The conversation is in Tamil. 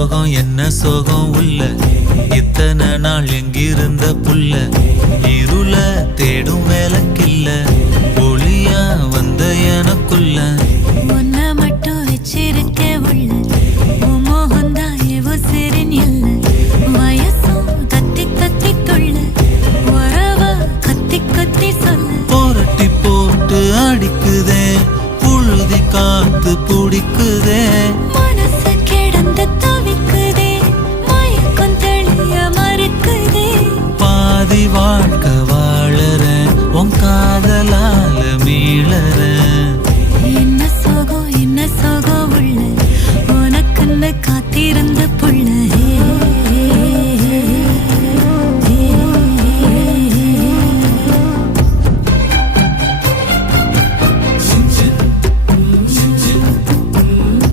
சோகம் என்ன சோகம் உள்ள இத்தனை நாள் எங்கிருந்த புல்ல இருள தேடும் வேலைக்கில்ல ஒளியா வந்த எனக்குள்ள ஒன்ன மட்டும் வச்சிருக்க உள்ள மோகந்தான் எவோ சிறின் இல்ல வயசும் கத்தி கத்தி கொள்ள உறவ கத்தி கத்தி சொல்ல போரட்டி போட்டு அடிக்குதே புழுதி காத்து பிடிக்குதே